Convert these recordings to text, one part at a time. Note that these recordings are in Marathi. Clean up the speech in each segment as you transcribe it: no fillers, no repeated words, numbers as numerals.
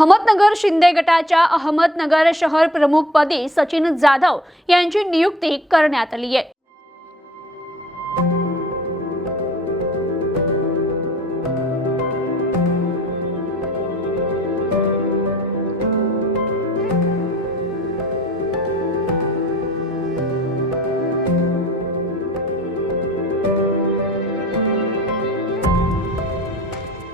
अहमदनगर शिंदे गटाच्या अहमदनगर शहर प्रमुखपदी सचिन जाधव यांची नियुक्ती करण्यात आली आहे।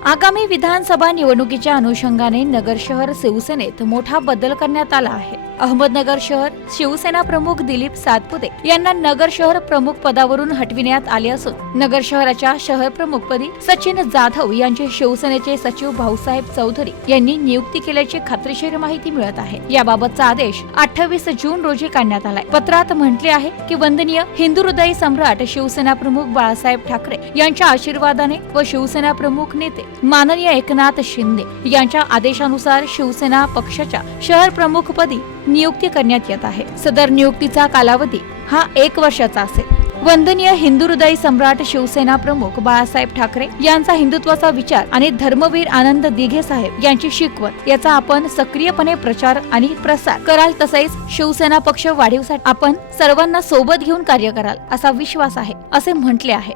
आगामी विधानसभा निवडणुकीच्या अनुषंगाने नगर शहर शिवसेनेत मोठा बदल करण्यात आला आहे। अहमदनगर शहर शिवसेना प्रमुख दिलीप सातपुते यांना नगर शहर प्रमुख पदावरून हटविण्यात आले असून नगर शहराच्या शहर प्रमुखपदी सचिन जाधव यांचे शिवसेनेचे सचिव भाऊसाहेब चौधरी यांनी नियुक्ती केल्याची खात्रीशीर माहिती मिळत आहे। याबाबतचा आदेश 28 जून रोजी काढण्यात आलाय। पत्रात म्हटले आहे की वंदनीय हिंदू हृदय सम्राट शिवसेना प्रमुख बाळासाहेब ठाकरे यांच्या आशीर्वादाने व शिवसेना प्रमुख नेते माननीय एकनाथ शिंदे यांच्या आदेशानुसार शिवसेना पक्षाच्या शहर प्रमुखपदी नियुक्ती करण्यात येत आहे। सदर नियुक्तीचा कालावधी हा 1 वर्षाचा असेल। वंदनीय हिंदू हृदय सम्राट शिवसेना प्रमुख बाळासाहेब ठाकरे यांचा हिंदुत्वाचा विचार आणि धर्मवीर आनंद दिघे साहेब यांची शिकवण याचा आपण सक्रियपणे प्रचार आणि प्रसार कराल, तसेच शिवसेना पक्ष वाढीसाठी आपण सर्वांना सोबत घेऊन कार्य कराल असा विश्वास आहे, असे म्हटले आहे।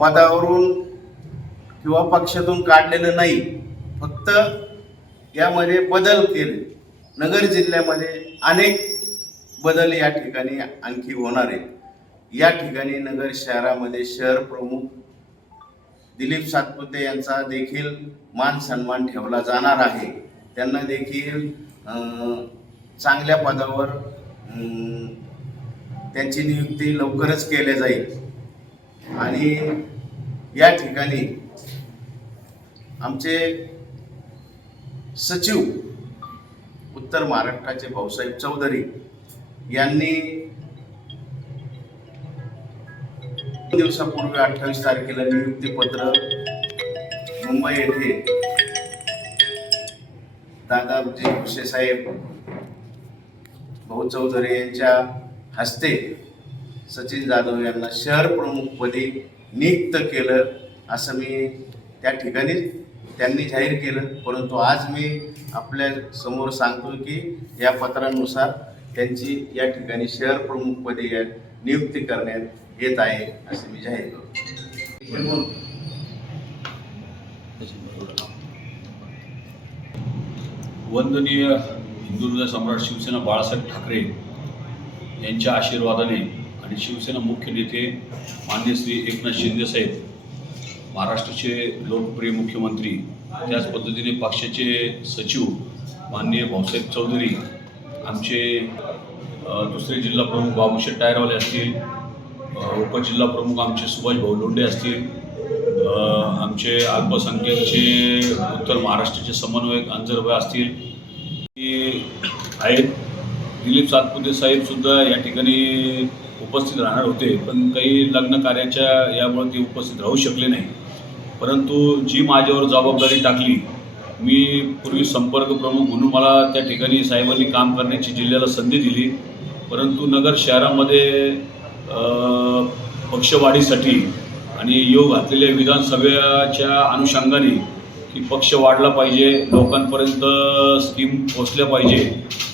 पदावरून किंवा पक्षातून काढलेलं नाही, फक्त यामध्ये बदल केले। नगर जिल्ह्यामध्ये अनेक बदल या ठिकाणी आणखी होणार आहेत। या ठिकाणी नगर शहरामध्ये शहर प्रमुख दिलीप सातपुते यांचा देखील मान सन्मान ठेवला जाणार आहे। त्यांना देखील चांगल्या पदावर त्यांची नियुक्ती लवकरच केली जाईल। आणि या ठिकाणी आमचे सचिव उत्तर महाराष्ट्राचे भाऊसाहेब चौधरी यांनी 2 दिवसापूर्वी 28 तारखेला नियुक्तीपत्र मुंबई येथे दादाजी भुसे साहेब भाऊ चौधरी यांच्या हस्ते सचिन जाधव यांना शहर प्रमुखपदी नियुक्त केलं, असं मी त्या ठिकाणी त्यांनी जाहीर केलं। परंतु आज मी आपल्या समोर सांगतो की या पत्रानुसार त्यांची या ठिकाणी शहर प्रमुखपदी नियुक्ती करण्यात येत आहे, असे मी जाहीर करतो। वंदनीय हिंदू हृदय सम्राट शिवसेना बाळासाहेब ठाकरे यांच्या आशीर्वादाने आणि शिवसेना मुख्य नेते माननीय श्री एकनाथ शिंदे साहेब, महाराष्ट्राचे लोकप्रिय मुख्यमंत्री, त्याच पद्धतीने पक्षाचे सचिव माननीय भाऊसाहेब चौधरी, आमचे दुसरे जिल्हा प्रमुख बाबूशेठ टायरवाले असतील, उपजिल्हा प्रमुख आमचे सुभाष भाऊ लोंढे असतील, आमचे अल्पसंख्याकचे उत्तर महाराष्ट्राचे समन्वयक अंजरभाई असतील, की आहेत। दिलीप सातपुते साहेबसुद्धा या ठिकाणी उपस्थित राहणार होते, पण काही लग्न कार्याच्या यामुळे ते उपस्थित राहू शकले नाही। परंतु जी माझ्यावर जबाबदारी टाकली, मी पूर्वी संपर्क प्रमुख म्हणून मला त्या ठिकाणी साहेबांनी काम करण्याची जिल्ह्याला संधी दिली। परंतु नगर शहरामध्ये पक्षवाढीसाठी आणि योग घातलेल्या विधानसभेच्या अनुषंगाने की पक्ष वाढला पाहिजे, लोकांपर्यंत स्कीम पोहोचल्या पाहिजे,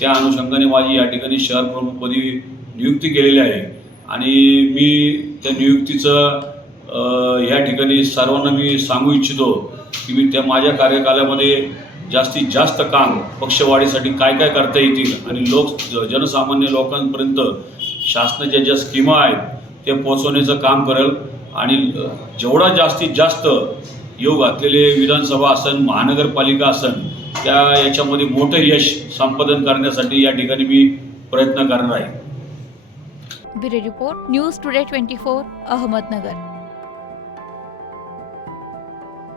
त्या अनुषंगाने माझी या ठिकाणी शहर प्रमुखपदी नियुक्ती केलेली आहे। आणि मी त्या नियुक्तीचं या ठिकाणी सर्वांना मी सांगू इच्छितो की मी त्या माझ्या कार्यकालामध्ये जास्तीत जास्त काम पक्षवाढीसाठी काय काय करता येतील आणि जनसामान्य लोकांपर्यंत शासनाच्या ज्या स्कीमा आहेत ते पोहोचवण्याचं काम करेल। आणि जेवढा जास्तीत जास्त योग घातलेले विधानसभा असन, महानगरपालिका असन, त्या याच्यामध्ये मोठं यश संपादन करण्यासाठी या ठिकाणी मी प्रयत्न करणार आहे। Bureau report, news today 24, Ahmednagar.